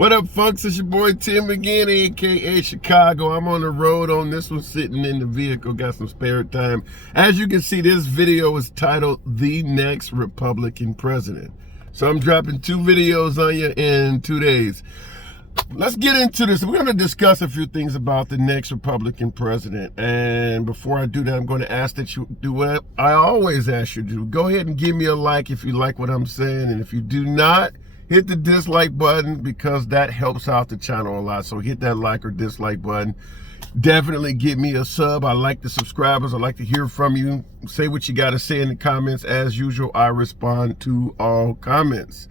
What up, folks? It's your boy Tim again, aka Chicago. I'm on the road on this one, sitting in the vehicle, got some spare time. As you can see, this video is titled The Next Republican President. So I'm dropping 2 videos on you in 2 days. Let's get into this. We're going to discuss a few things about the next Republican president. And before I do that, I'm going to ask that you do what I always ask you to do. Go ahead and give me a like if you like what I'm saying. And if you do not, hit the dislike button, because that helps out the channel a lot. So hit that like or dislike button. Definitely give me a sub. I like the subscribers. I like to hear from you. Say what you got to say in the comments. As usual, I respond to all comments.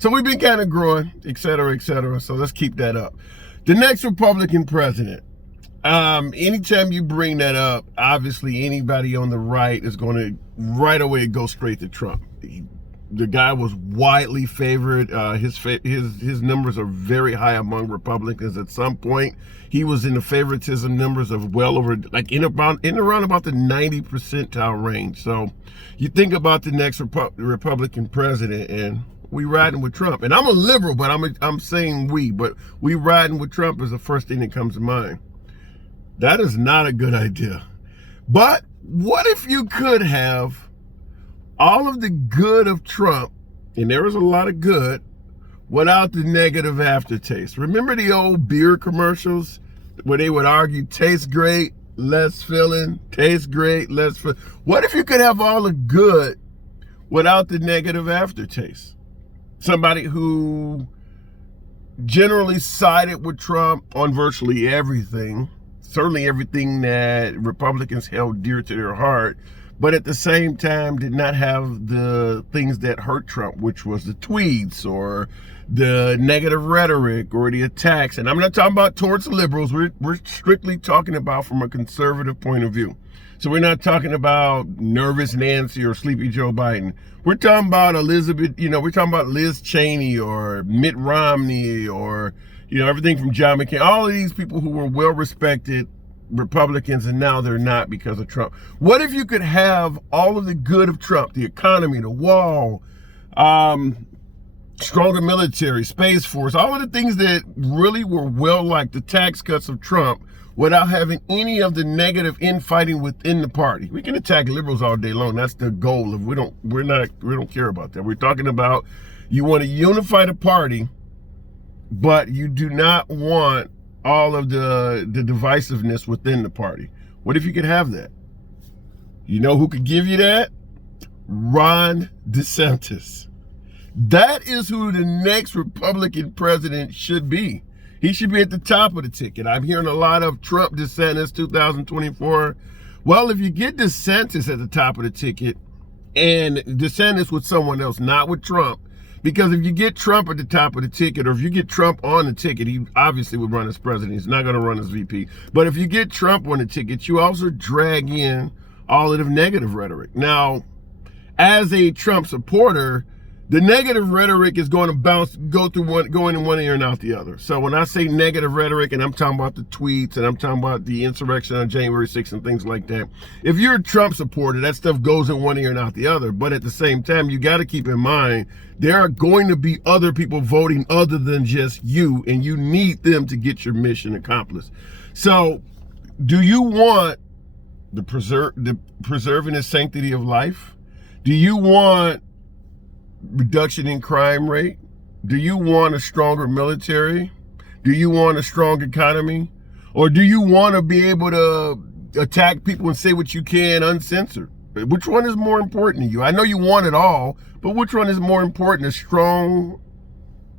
So we've been kind of growing, et cetera, et cetera. So let's keep that up. The next Republican president. Anytime you bring that up, obviously anybody on the right is going to right away go straight to Trump. The guy was widely favored. His numbers are very high among Republicans. At some point, he was in the favoritism numbers of well over, like in around about the 90 percentile range. So you think about the next Republican president, and we riding with Trump. And I'm a liberal, but I'm saying but we riding with Trump is the first thing that comes to mind. That is not a good idea. But what if you could have all of the good of Trump, and there was a lot of good, without the negative aftertaste? Remember the old beer commercials where they would argue, tastes great, less filling, tastes great, less filling? What if you could have all the good without the negative aftertaste? Somebody who generally sided with Trump on virtually everything, certainly everything that Republicans held dear to their heart, but at the same time did not have the things that hurt Trump, which was the tweets or the negative rhetoric or the attacks. And I'm not talking about towards liberals. We're strictly talking about from a conservative point of view. So we're not talking about nervous Nancy or sleepy Joe Biden. We're talking about Elizabeth, we're talking about Liz Cheney or Mitt Romney or, everything from John McCain. All of these people who were well-respected Republicans, and now they're not because of Trump. What if you could have all of the good of Trump, the economy, the wall, stronger military, Space Force, all of the things that really were well-liked, the tax cuts of Trump, without having any of the negative infighting within the party? We can attack liberals all day long. That's the goal. We don't care about that. We're talking about, you want to unify the party, but you do not want all of the divisiveness within the party. What if you could have that? You know who could give you that? Ron DeSantis. That is who the next Republican president should be. He should be at the top of the ticket. I'm hearing a lot of Trump, DeSantis, 2024. Well, if you get DeSantis at the top of the ticket, and DeSantis with someone else, not with Trump, because if you get Trump at the top of the ticket, or if you get Trump on the ticket, he obviously would run as president. He's not going to run as VP. But if you get Trump on the ticket, you also drag in all of the negative rhetoric. Now, as a Trump supporter, the negative rhetoric is going to go in one ear and out the other. So when I say negative rhetoric, and I'm talking about the tweets, and I'm talking about the insurrection on January 6th and things like that, if you're a Trump supporter, that stuff goes in one ear and out the other. But at the same time, you got to keep in mind, there are going to be other people voting other than just you, and you need them to get your mission accomplished. So do you want the preserving the sanctity of life? Do you want reduction in crime rate? Do you want a stronger military? Do you want a strong economy? Or do you want to be able to attack people and say what you can uncensored? Which one is more important to you? I know you want it all, but which one is more important? A strong,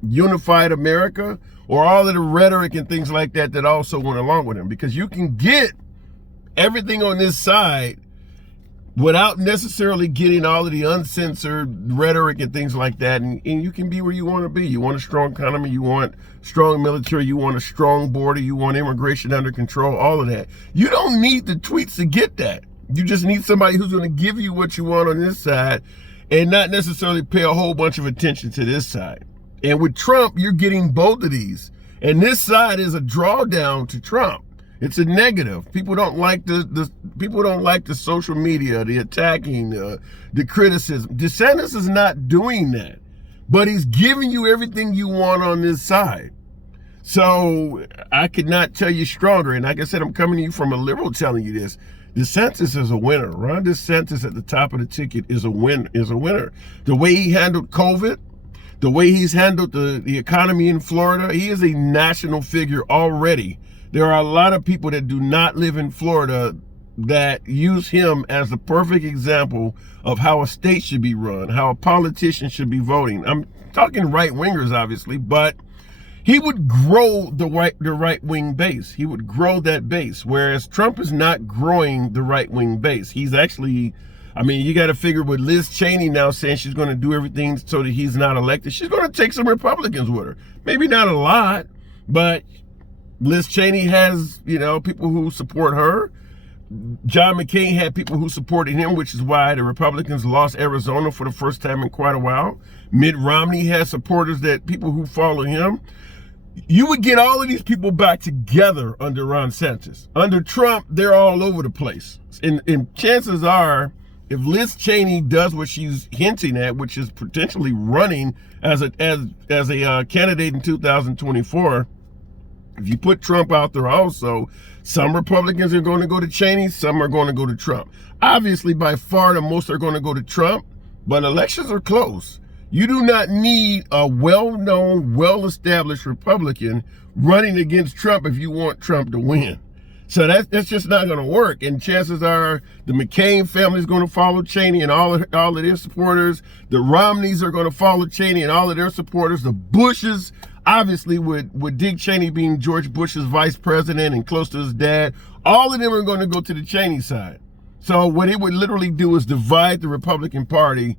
unified America, or all of the rhetoric and things like that that also went along with him? Because you can get everything on this side without necessarily getting all of the uncensored rhetoric and things like that, and you can be where you want to be. You want a strong economy, you want strong military, you want a strong border, you want immigration under control, all of that. You don't need the tweets to get that. You just need somebody who's going to give you what you want on this side and not necessarily pay a whole bunch of attention to this side. And with Trump, you're getting both of these. And this side is a drawdown to Trump. It's a negative. People don't like the social media, the attacking, the criticism. DeSantis is not doing that, but he's giving you everything you want on this side. So I could not tell you stronger. And like I said, I'm coming to you from a liberal telling you this. DeSantis is a winner. Ron DeSantis at the top of the ticket is a winner. The way he handled COVID, the way he's handled the economy in Florida, he is a national figure already. There are a lot of people that do not live in Florida that use him as the perfect example of how a state should be run, how a politician should be voting. I'm talking right-wingers, obviously, but he would grow the right-wing base. He would grow that base, whereas Trump is not growing the right-wing base. He's actually, I mean, you got to figure with Liz Cheney now saying she's going to do everything so that he's not elected, she's going to take some Republicans with her. Maybe not a lot, but Liz Cheney has, people who support her. John McCain had people who supported him, which is why the Republicans lost Arizona for the first time in quite a while. Mitt Romney has supporters, people who follow him. You would get all of these people back together under Ron DeSantis. Under Trump, they're all over the place. And chances are, if Liz Cheney does what she's hinting at, which is potentially running as a candidate in 2024, if you put Trump out there also, some Republicans are going to go to Cheney, some are going to go to Trump. Obviously, by far, the most are going to go to Trump, but elections are close. You do not need a well-known, well-established Republican running against Trump if you want Trump to win. So that's just not going to work. And chances are the McCain family is going to follow Cheney and all of their supporters. The Romneys are going to follow Cheney and all of their supporters. The Bushes, obviously, with Dick Cheney being George Bush's vice president and close to his dad, all of them are going to go to the Cheney side. So what it would literally do is divide the Republican Party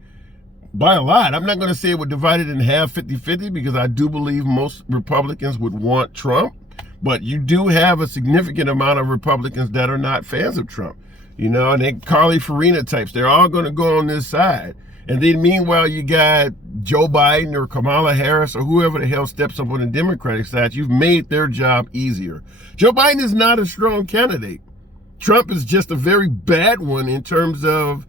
by a lot. I'm not going to say it would divide it in half, 50-50, because I do believe most Republicans would want Trump. But you do have a significant amount of Republicans that are not fans of Trump. And they Carly Farina types, they're all going to go on this side. And then meanwhile, you got Joe Biden or Kamala Harris or whoever the hell steps up on the Democratic side. You've made their job easier. Joe Biden is not a strong candidate. Trump is just a very bad one in terms of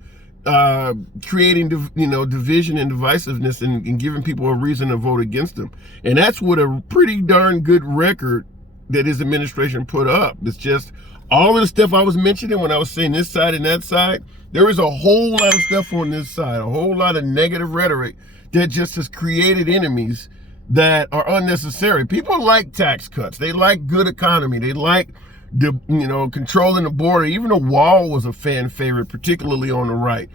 creating, division and divisiveness and giving people a reason to vote against him. And that's what a pretty darn good record that his administration put up. It's just all of the stuff I was mentioning when I was saying this side and that side. There is a whole lot of stuff on this side, a whole lot of negative rhetoric that just has created enemies that are unnecessary. People like tax cuts. They like good economy. They like controlling the border. Even a wall was a fan favorite, particularly on the right.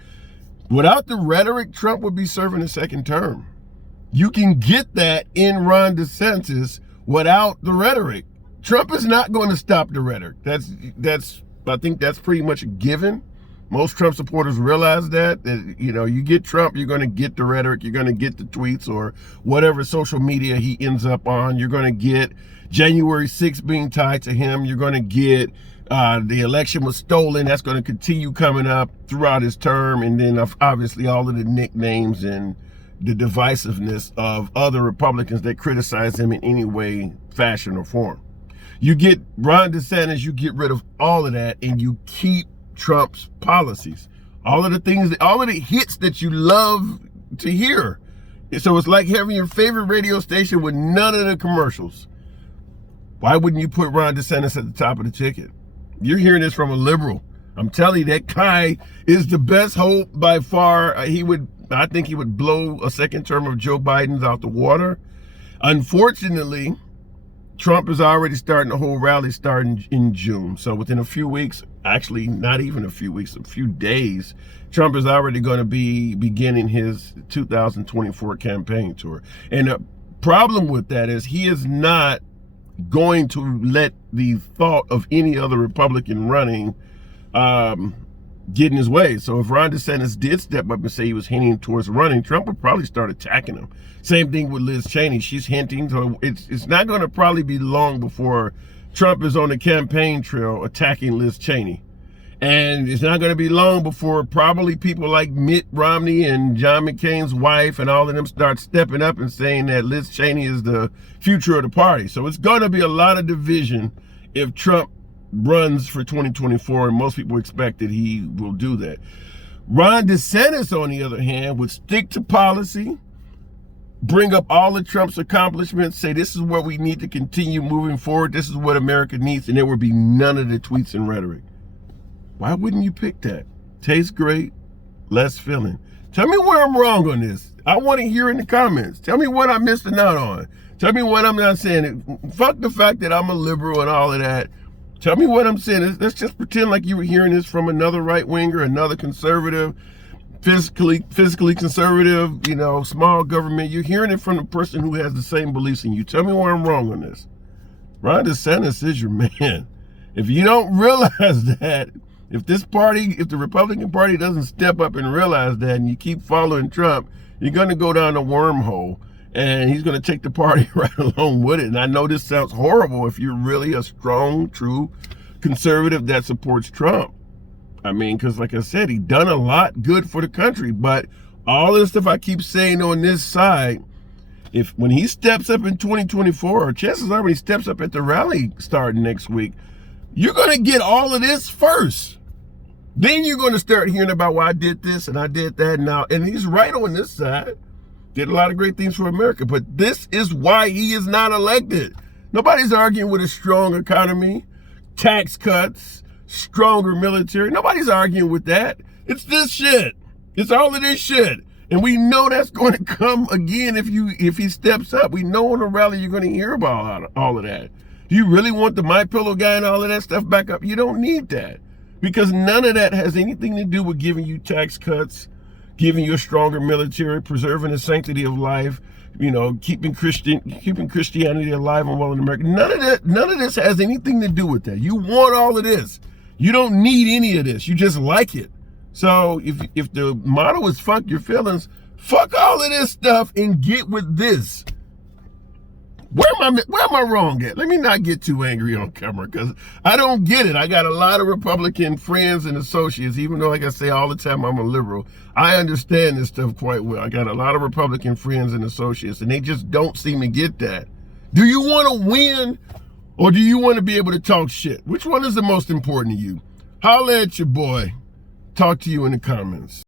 Without the rhetoric, Trump would be serving a second term. You can get that in Ron DeSantis without the rhetoric. Trump is not going to stop the rhetoric. I think that's pretty much a given. Most Trump supporters realize that you get Trump, you're going to get the rhetoric, you're going to get the tweets or whatever social media he ends up on. You're going to get January 6th being tied to him. You're going to get the election was stolen. That's going to continue coming up throughout his term. And then obviously all of the nicknames and the divisiveness of other Republicans that criticize him in any way, fashion, or form. You get Ron DeSantis, you get rid of all of that, and you keep Trump's policies. All of the things, all of the hits that you love to hear. So it's like having your favorite radio station with none of the commercials. Why wouldn't you put Ron DeSantis at the top of the ticket? You're hearing this from a liberal. I'm telling you, that guy is the best hope by far. I think he would blow a second term of Joe Biden's out the water. Unfortunately, Trump is already starting the whole rally starting in June. So within a few weeks, actually not even a few weeks, a few days, Trump is already going to be beginning his 2024 campaign tour. And the problem with that is he is not going to let the thought of any other Republican running get in his way. So if Ron DeSantis did step up and say he was hinting towards running, Trump would probably start attacking him. Same thing with Liz Cheney. She's hinting. So it's not going to probably be long before Trump is on the campaign trail attacking Liz Cheney. And it's not going to be long before probably people like Mitt Romney and John McCain's wife and all of them start stepping up and saying that Liz Cheney is the future of the party. So it's going to be a lot of division if Trump runs for 2024, and most people expect that he will do that. Ron DeSantis, on the other hand, would stick to policy, bring up all of Trump's accomplishments, say this is where we need to continue moving forward, this is what America needs, and there would be none of the tweets and rhetoric. Why wouldn't you pick that? Tastes great, less filling. Tell me where I'm wrong on this. I want to hear in the comments. Tell me what I'm missing out on. Tell me what I'm not saying. Fuck the fact that I'm a liberal and all of that. Tell me what I'm saying. Let's just pretend like you were hearing this from another right-winger, another conservative, physically conservative, you know, small government. You're hearing it from the person who has the same beliefs in you. Tell me where I'm wrong on this. Ron DeSantis is your man. If you don't realize that, if the Republican Party doesn't step up and realize that, and you keep following Trump, you're going to go down a wormhole, and he's going to take the party right along with it. And I know this sounds horrible if you're really a strong, true conservative that supports Trump. I mean, because like I said, he done a lot good for the country. But all this stuff I keep saying on this side, when he steps up in 2024, or chances are when he steps up at the rally starting next week, you're going to get all of this first. Then you're going to start hearing about why I did this and I did that now. And he's right on this side. Did a lot of great things for America. But this is why he is not elected. Nobody's arguing with a strong economy, tax cuts, stronger military. Nobody's arguing with that. It's this shit. It's all of this shit. And we know that's going to come again if he steps up. We know on the rally you're going to hear about all of that. Do you really want the MyPillow guy and all of that stuff back up? You don't need that. Because none of that has anything to do with giving you tax cuts, giving you a stronger military, preserving the sanctity of life, you know, keeping Christianity alive and well in America. None of this has anything to do with that. You want all of this. You don't need any of this. You just like it. So if the motto is fuck your feelings, fuck all of this stuff and get with this. Where am I wrong at? Let me not get too angry on camera because I don't get it. I got a lot of Republican friends and associates, even though, like I say all the time, I'm a liberal. I understand this stuff quite well. I got a lot of Republican friends and associates, and they just don't seem to get that. Do you want to win or do you want to be able to talk shit? Which one is the most important to you? Holla at your boy. Talk to you in the comments.